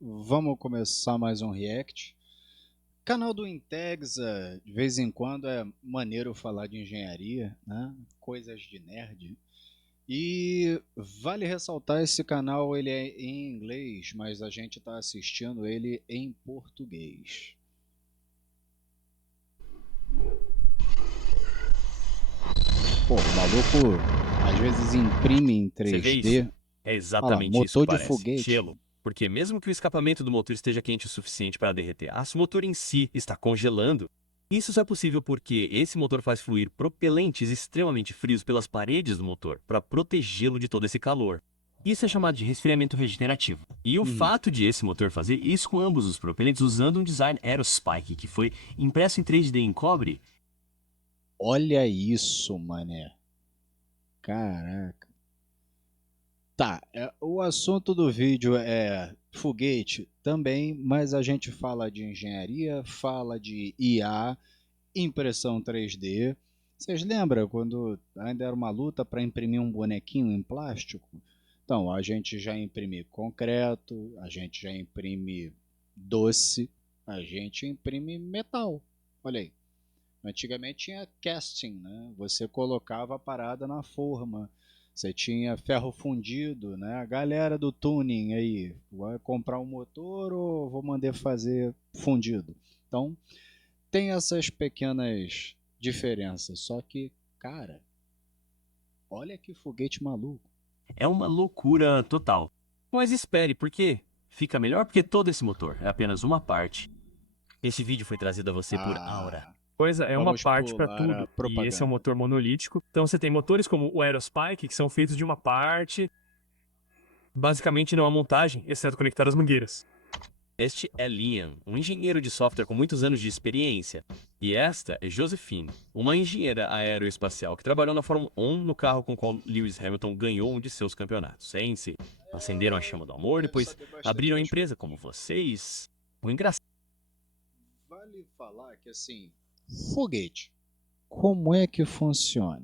Vamos começar mais um React. Canal do Integsa, de vez em quando é maneiro falar de engenharia, né? Coisas de nerd. E vale ressaltar, esse canal ele é em inglês, mas a gente está assistindo ele em português. Pô, o maluco às vezes imprime em Você vê isso? 3D. É Olha lá, exatamente isso que motor de parece, foguete. gelo. Porque mesmo que o escapamento do motor esteja quente o suficiente para derreter aço, o motor em si está congelando. Isso só é possível porque esse motor faz fluir propelentes extremamente frios pelas paredes do motor para protegê-lo de todo esse calor. Isso é chamado de resfriamento regenerativo. E o Uhum. fato de esse motor fazer isso com ambos os propelentes usando um design Aerospike que foi impresso em 3D em cobre. Olha isso, mané. Caraca. Tá, o assunto do vídeo é foguete também, mas a gente fala de engenharia, fala de IA, impressão 3D. Vocês lembram quando ainda era uma luta para imprimir um bonequinho em plástico? Então, a gente já imprime concreto, a gente já imprime doce, a gente imprime metal. Olha aí. Antigamente tinha casting, né? Você colocava a parada na forma. Você tinha ferro fundido, né? A galera do tuning aí, vai comprar um motor ou vou mandar fazer fundido? Então, tem essas pequenas diferenças. Só que, cara, olha que foguete maluco. É uma loucura total. Mas espere, por quê? Fica melhor porque todo esse motor é apenas uma parte. Esse vídeo foi trazido a você por Aura. Ah, Coisa é uma vamos parte para pular a tudo. E esse é um propaganda. motor monolítico. Então você tem motores como o Aerospike, que são feitos de uma parte. Basicamente não há montagem, exceto conectar as mangueiras. Este é Liam, um engenheiro de software com muitos anos de experiência. E esta é Josephine, uma engenheira aeroespacial que trabalhou na Fórmula 1 no carro com o qual Lewis Hamilton ganhou um de seus campeonatos. É em si. Acenderam a chama do amor, Quero depois saber bastante abriram a das empresa coisas. como vocês. O engraçado. Vale falar que assim, foguete, como é que funciona?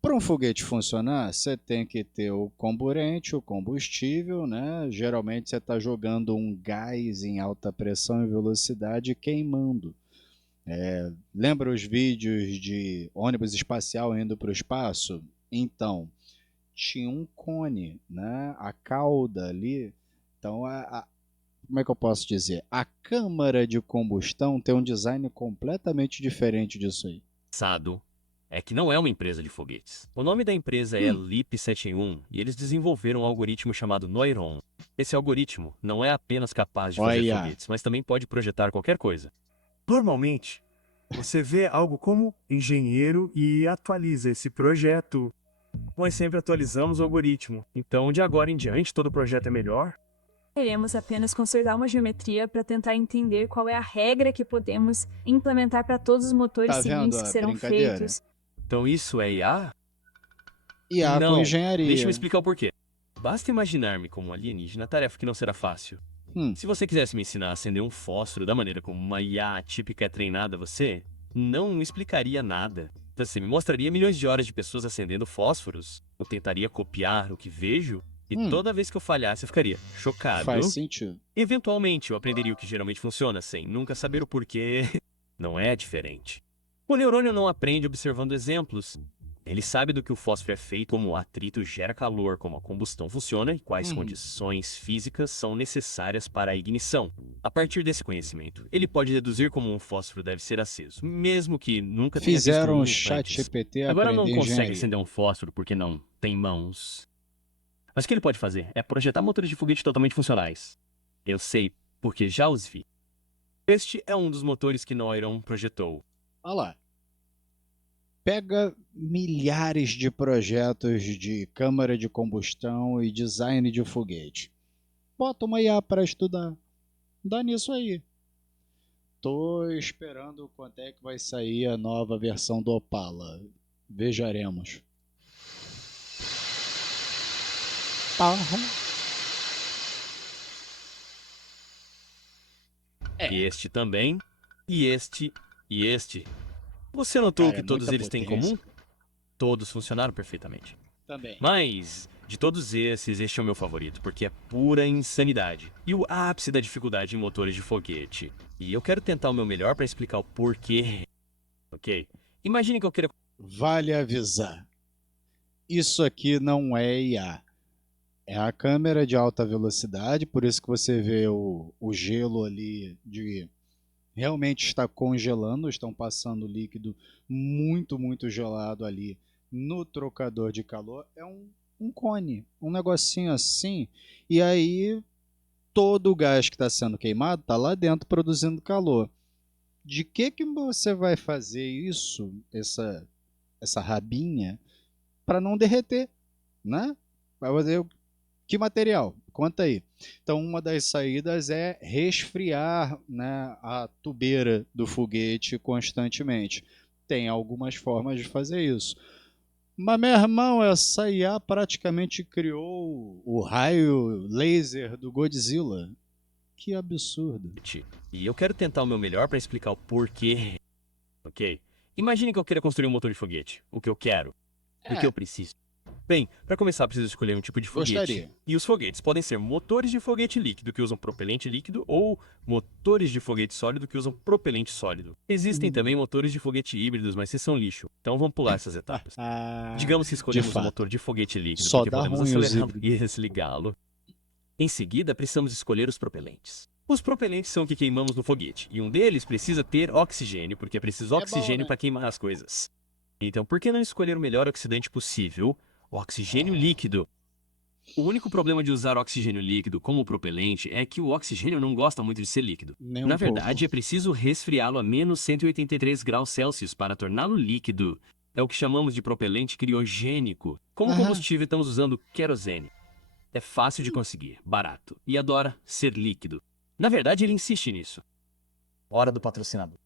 Para um foguete funcionar, você tem que ter o comburente, o combustível, né? Geralmente você está jogando um gás em alta pressão e velocidade queimando. Lembra os vídeos de ônibus espacial indo para o espaço? Então, tinha um cone, né? A cauda ali. Então, como é que eu posso dizer? A câmara de combustão tem um design completamente diferente disso aí. É que não é uma empresa de foguetes. O nome da empresa é Hum, LEAP-71 e eles desenvolveram um algoritmo chamado Neuron. Esse algoritmo não é apenas capaz de fazer olha, foguetes, mas também pode projetar qualquer coisa. Normalmente, você vê algo como engenheiro e atualiza esse projeto. Nós sempre atualizamos o algoritmo. Então, de agora em diante, todo projeto é melhor. Queremos apenas consolidar uma geometria para tentar entender qual é a regra que podemos implementar para todos os motores tá vendo seguintes que a serão brincadeira? feitos. Então isso é IA? IA com Não. Deixa-me engenharia. explicar o porquê. Basta imaginar-me como um alienígena, tarefa que não será fácil. Hum, Se você quisesse me ensinar a acender um fósforo da maneira como uma IA típica é treinada, você não me explicaria nada. Você me mostraria milhões de horas de pessoas acendendo fósforos. Eu tentaria copiar o que vejo e hum, toda vez que eu falhasse eu ficaria faz chocado. sentido. Eventualmente eu aprenderia o que geralmente funciona sem nunca saber o porquê. Não é diferente. O neurônio não aprende observando exemplos. Ele sabe do que o fósforo é feito, como o atrito gera calor, como a combustão funciona e quais Uhum. condições físicas são necessárias para a ignição. A partir desse conhecimento, ele pode deduzir como um fósforo deve ser aceso, mesmo que nunca tenha visto Fizeram o um chat antes. GPT Agora não aprender consegue engenharia. acender um fósforo porque não tem mãos. Mas o que ele pode fazer é projetar motores de foguete totalmente funcionais. Eu sei, porque já os vi. Este é um dos motores que Neuron projetou. Olha lá. Pega milhares de projetos de câmara de combustão e design de foguete. Bota uma IA para estudar. Dá nisso aí. Tô esperando quando é que vai sair a nova versão do Opala. Vejaremos. E este também, e este, e este. Você notou o Cara, é que todos muita eles têm em potência. comum? Todos funcionaram perfeitamente. Também. Mas, De todos esses, este é o meu favorito, porque é pura insanidade. E o ápice da dificuldade em motores de foguete. E eu quero tentar o meu melhor para explicar o porquê. Ok? Imagine que eu queira... Vale avisar, isso aqui não é IA. É a câmera de alta velocidade, por isso que você vê o gelo ali de realmente está congelando, estão passando líquido muito, muito gelado ali no trocador de calor. É um cone, um negocinho assim, e aí todo o gás que está sendo queimado está lá dentro produzindo calor. De que você vai fazer isso, essa rabinha, para não derreter, né? Vai fazer que material? Conta aí. Então, uma das saídas é resfriar, né, a tubeira do foguete constantemente. Tem algumas formas de fazer isso. Mas, meu irmão, essa IA praticamente criou o raio laser do Godzilla. Que absurdo. E eu quero tentar o meu melhor para explicar o porquê. Ok? Imagine que eu queira construir um motor de foguete. O que eu quero. O que eu preciso. Bem, para começar, preciso escolher um tipo de foguete. Gostaria. E os foguetes podem ser motores de foguete líquido que usam propelente líquido ou motores de foguete sólido que usam propelente sólido. Existem também motores de foguete híbridos, mas esses são lixo. Então vamos pular essas etapas. Digamos que escolhemos um fato. motor de foguete líquido Só porque dá podemos ruim os acelerá-lo híbridos. e desligá-lo. Em seguida, precisamos escolher os propelentes. Os propelentes são o que queimamos no foguete, e um deles precisa ter oxigênio, porque é preciso oxigênio né? para queimar as coisas. Então, por que não escolher o melhor oxidante possível, o oxigênio líquido? O único problema de usar oxigênio líquido como propelente é que o oxigênio não gosta muito de ser líquido. Nem Na um pouco. verdade, é preciso resfriá-lo a menos 183 graus Celsius para torná-lo líquido. É o que chamamos de propelente criogênico. Como combustível, estamos usando querosene. É fácil de conseguir, barato e adora ser líquido. Na verdade, ele insiste nisso. Hora do patrocinador.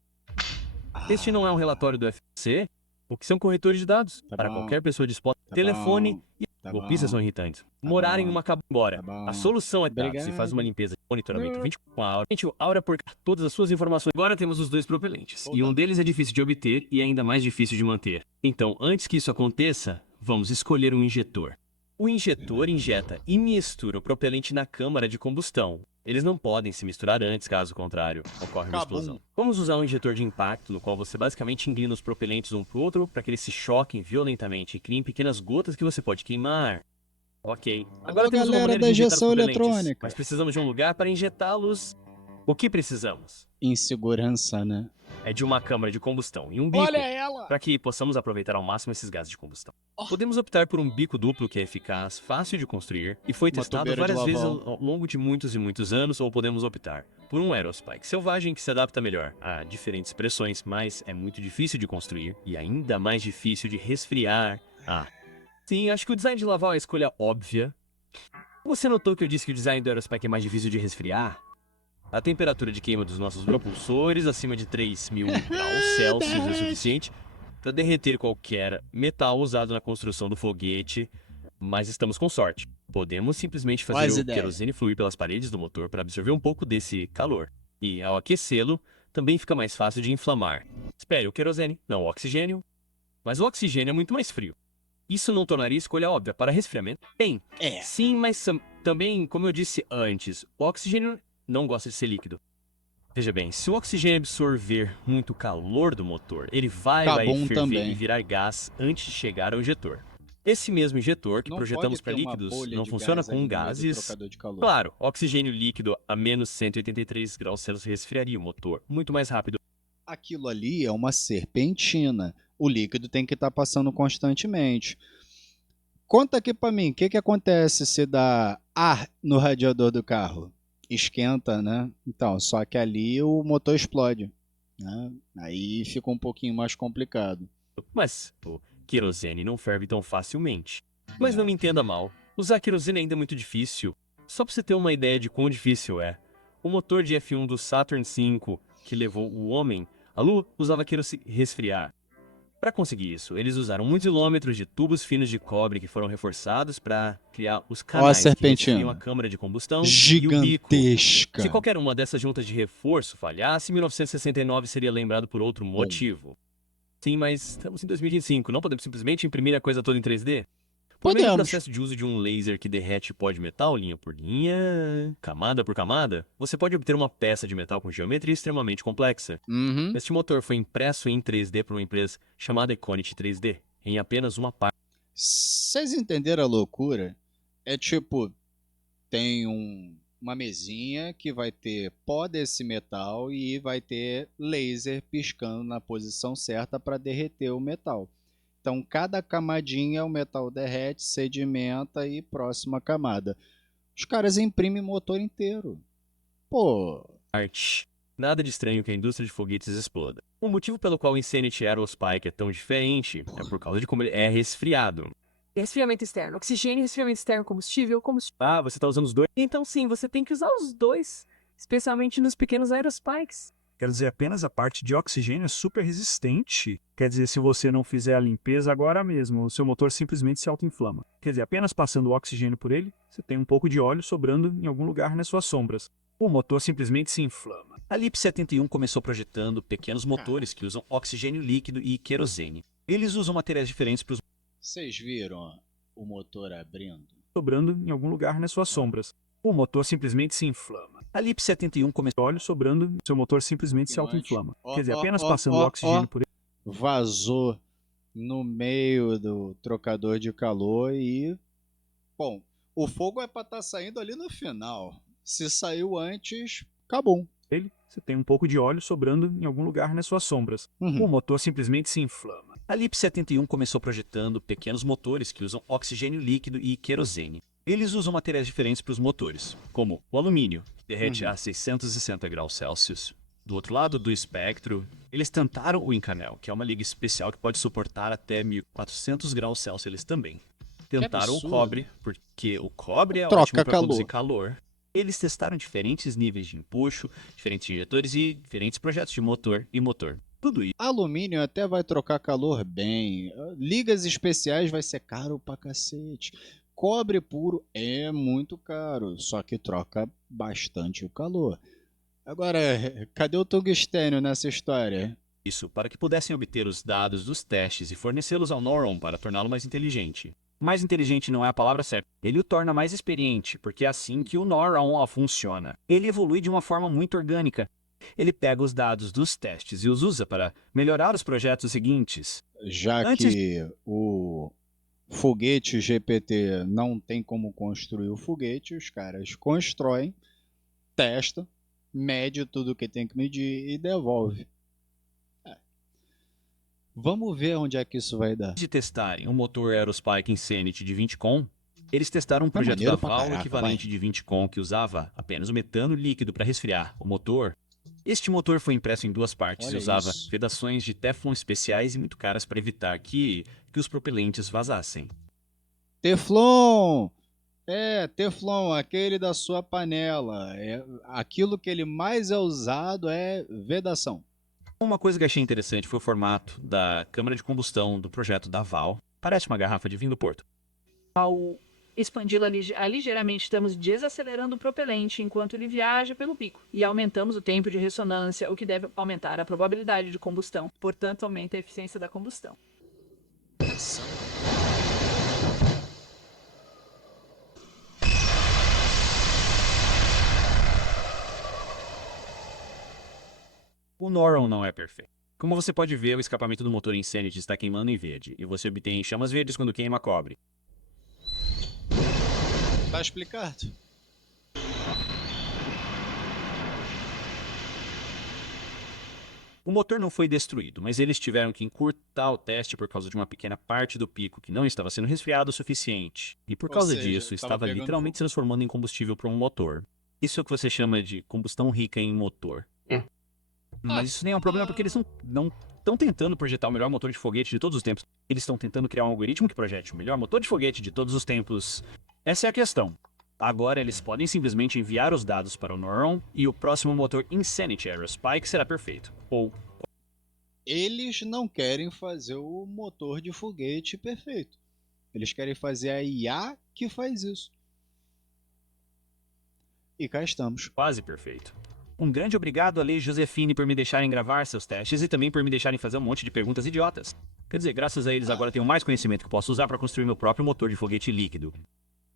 Este não é um relatório do FCC, o que são corretores de dados. Tá para bom. qualquer pessoa disposta. Tá Telefone bom. e Tá golpistas bom. são irritantes. Morar em bom. uma cabana embora. Tá bom. A solução é TAPS e Obrigado. faz uma limpeza de monitoramento 24 com a Aura. Gente, o Aura por todas as suas informações. Agora temos os dois propelentes. E um deles é difícil de obter e ainda mais difícil de manter. Então, antes que isso aconteça, vamos escolher um injetor. O injetor injeta e mistura o propelente na câmara de combustão. Eles não podem se misturar antes, caso contrário, ocorre uma Cabum. explosão. Vamos usar um injetor de impacto, no qual você basicamente inclina os propelentes um para o outro para que eles se choquem violentamente e criem pequenas gotas que você pode queimar. Ok. Agora Alô, temos uma galera maneira da de injetar os injeção propelentes, eletrônica. mas precisamos de um lugar para injetá-los. O que precisamos? Insegurança, né? É de uma câmara de combustão e um bico. ela! Para que possamos aproveitar ao máximo esses gases de combustão. Podemos optar por um bico duplo que é eficaz, fácil de construir e foi Uma testado tubeira de várias vezes lavão. ao longo de muitos e muitos anos, ou podemos optar por um aerospike selvagem que se adapta melhor a diferentes pressões, mas é muito difícil de construir e ainda mais difícil de resfriar. Sim, acho que o design de lavar é a escolha óbvia. Você notou que eu disse que o design do aerospike é mais difícil de resfriar? A temperatura de queima dos nossos propulsores acima de 3.000 graus Celsius é suficiente para derreter qualquer metal usado na construção do foguete, mas estamos com sorte. Podemos simplesmente Quais fazer o ideias? querosene fluir pelas paredes do motor para absorver um pouco desse calor. E ao aquecê-lo, também fica mais fácil de inflamar. Espere, o querosene, não o oxigênio. Mas o oxigênio é muito mais frio. Isso não tornaria a escolha óbvia para resfriamento? Bem, sim, mas também, como eu disse antes, o oxigênio não gosta de ser líquido. Veja bem, se o oxigênio absorver muito calor do motor, ele vai Cabum ferver também. e virar gás antes de chegar ao injetor. Esse mesmo injetor que Não projetamos pode para ter uma líquidos bolha não de funciona gás ali com no meio do gases. trocador de calor. Claro, oxigênio líquido a menos 183 graus Celsius resfriaria o motor muito mais rápido. Aquilo ali é uma serpentina. O líquido tem que estar passando constantemente. Conta aqui pra mim, o que acontece se dá ar no radiador do carro? Esquenta, né? Então, só que ali o motor explode, né? Aí fica um pouquinho mais complicado. Mas o querosene não ferve tão facilmente. Mas não me entenda mal, usar querosene ainda é muito difícil. Só pra você ter uma ideia de quão difícil é. O motor de F1 do Saturn V, que levou o homem à Lua, usava querosene resfriar. Para conseguir isso, eles usaram muitos quilômetros de tubos finos de cobre que foram reforçados para criar os canais que serpentina. resfriam a câmara de combustão e o bico. Gigantesca. Se qualquer uma dessas juntas de reforço falhasse, 1969 seria lembrado por outro motivo. Sim, mas estamos em 2025, não podemos simplesmente imprimir a coisa toda em 3D? Por meio do Podemos. processo de uso de um laser que derrete pó de metal linha por linha, camada por camada, você pode obter uma peça de metal com geometria extremamente complexa. Uhum. Este motor foi impresso em 3D por uma empresa chamada Econit 3D, em apenas uma parte. Vocês entenderam a loucura? É tipo, tem uma mesinha que vai ter pó desse metal e vai ter laser piscando na posição certa para derreter o metal. Então, cada camadinha o metal derrete, sedimenta e próxima camada. Os caras imprimem motor inteiro. Pô, Nada de estranho que a indústria de foguetes exploda. O motivo pelo qual o Insanity Aerospike é tão diferente é por causa de como ele é resfriado. Resfriamento externo, oxigênio, resfriamento externo, combustível. Ah, você tá usando os dois? Então sim, você tem que usar os dois, especialmente nos pequenos aerospikes. Quer dizer, apenas a parte de oxigênio é super resistente. Quer dizer, se você não fizer a limpeza agora mesmo, o seu motor simplesmente se autoinflama. Quer dizer, apenas passando o oxigênio por ele, você tem um pouco de óleo sobrando em algum lugar nas suas sombras. O motor simplesmente se inflama. A LIP 71 começou projetando pequenos motores que usam oxigênio líquido e querosene. Eles usam materiais diferentes para os vocês viram o motor abrindo? Sobrando em algum lugar nas suas sombras. O motor simplesmente se inflama. A LIP 71 começou Óleo sobrando, seu motor simplesmente se autoinflama. Quer dizer, apenas passando o oxigênio por ele. Vazou no meio do trocador de calor e... Bom, o fogo é para estar saindo ali no final. Se saiu antes, acabou. Você tem um pouco de óleo sobrando em algum lugar nas suas sombras. Uhum. O motor simplesmente se inflama. A LIP 71 começou projetando pequenos motores que usam oxigênio líquido e querosene. Eles usam materiais diferentes para os motores, como o alumínio, que derrete a 660 graus Celsius. Do outro lado do espectro, eles tentaram o Incanel, que é uma liga especial que pode suportar até 1400 graus Celsius eles também. Tentaram o absurdo. cobre, porque o cobre é Troca ótimo para calor. produzir calor. Eles testaram diferentes níveis de empuxo, diferentes injetores e diferentes projetos de motor e motor. Tudo isso. Alumínio até vai trocar calor bem. Ligas especiais vai ser caro pra cacete. Cobre puro é muito caro, só que troca bastante o calor. Agora, cadê o tungstênio nessa história? Isso para que pudessem obter os dados dos testes e fornecê-los ao Neuron para torná-lo mais inteligente. Mais inteligente não é a palavra certa. Ele o torna mais experiente, porque é assim que o Neuron funciona. Ele evolui de uma forma muito orgânica. Ele pega os dados dos testes e os usa para melhorar os projetos seguintes. Já Antes- que o foguete GPT não tem como construir o foguete, os caras constroem, testam, mede tudo que tem que medir e devolve. Vamos ver onde é que isso vai dar. Antes de testarem o motor Aerospike Insanity de 20 Com, eles testaram um projeto maneiro da pra VAL caraca, equivalente vai. de 20 Com que usava apenas o metano líquido para resfriar o motor. Este motor foi impresso em duas partes Olha e usava isso. vedações de Teflon especiais e muito caras para evitar que os propelentes vazassem. Teflon! Teflon, aquele da sua panela. Aquilo que ele mais é usado é vedação. Uma coisa que achei interessante foi o formato da câmara de combustão do projeto da VAL. Parece uma garrafa de vinho do Porto. Ao expandi-la ligeiramente, estamos desacelerando o propelente enquanto ele viaja pelo pico e aumentamos o tempo de ressonância, o que deve aumentar a probabilidade de combustão. Portanto, aumenta a eficiência da combustão. O Neuron não é perfeito. Como você pode ver, o escapamento do motor Insanity está queimando em verde, e você obtém chamas verdes quando queima cobre. Tá explicado? O motor não foi destruído, mas eles tiveram que encurtar o teste por causa de uma pequena parte do pico que não estava sendo resfriado o suficiente. E por Ou causa seja, disso, tava estava pegando literalmente se transformando em combustível para um motor. Isso é o que você chama de combustão rica em motor. Mas isso nem é um problema porque eles não estão tentando projetar o melhor motor de foguete de todos os tempos. Eles estão tentando criar um algoritmo que projete o melhor motor de foguete de todos os tempos. Essa é a questão. Agora eles podem simplesmente enviar os dados para o Neuron e o próximo motor Insanity Aerospike será perfeito. Ou Eles não querem fazer o motor de foguete perfeito. Eles querem fazer a IA que faz isso. E cá estamos. quase perfeito. Um grande obrigado a Lei Josefine por me deixarem gravar seus testes e também por me deixarem fazer um monte de perguntas idiotas. Quer dizer, graças a eles agora tenho mais conhecimento que posso usar para construir meu próprio motor de foguete líquido.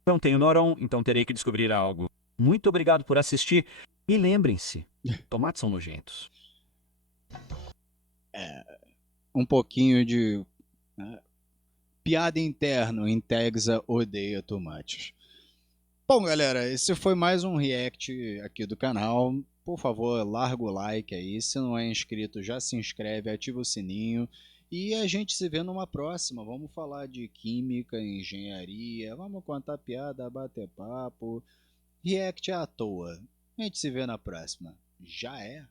Não tenho Noron, então terei que descobrir algo. Muito obrigado por assistir e lembrem-se, tomates são nojentos. Um pouquinho de piada interna, o Integsa odeia tomates. Bom, galera, esse foi mais um react aqui do canal. Por favor, larga o like aí. Se não é inscrito, já se inscreve, ativa o sininho. E a gente se vê numa próxima. Vamos falar de química, engenharia, vamos contar piada, bater papo. React à toa. A gente se vê na próxima. Já é?